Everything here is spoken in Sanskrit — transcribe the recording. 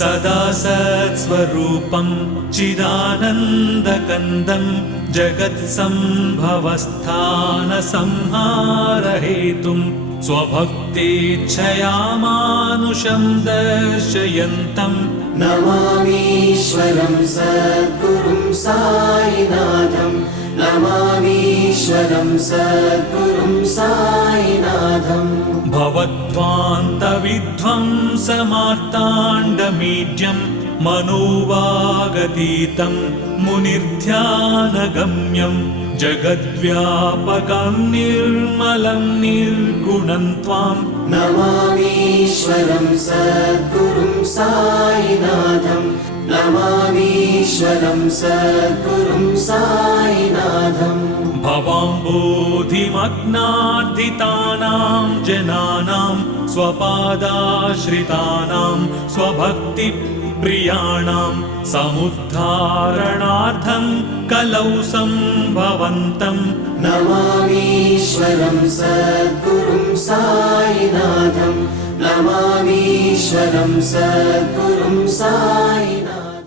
सदा सत्स्वरूपं चिदानन्दकन्दं जगत्सम्भवस्थानसंहारहेतुं स्वभक्तेच्छया मानुषं दर्शयन्तं नमामीश्वरं सद्गुरुं साईनाथं नमामीश्वरं सद्गुरुं साईनाथम् भवद्वान्तविध्वंसमार्ताण्डमीड्यं मनोवागतीतं मुनिर्ध्यानगम्यं जगद्व्यापकं निर्मलं निर्गुणं त्वां नमामीश्वरं सद्गुरुं साईनाथं नमामीश्वरं सद्गुरुं साईनाथम् भवाम्बोधिमग्नार्दितानां जनानां स्वपादाश्रितानां स्वभक्तिप्रियाणां समुद्धारणार्थं कलौ सम्भवन्तं नमामीश्वरं सद्गुरुं साईनाथं नमामीश्वरं सद्गुरुं साईनाथम्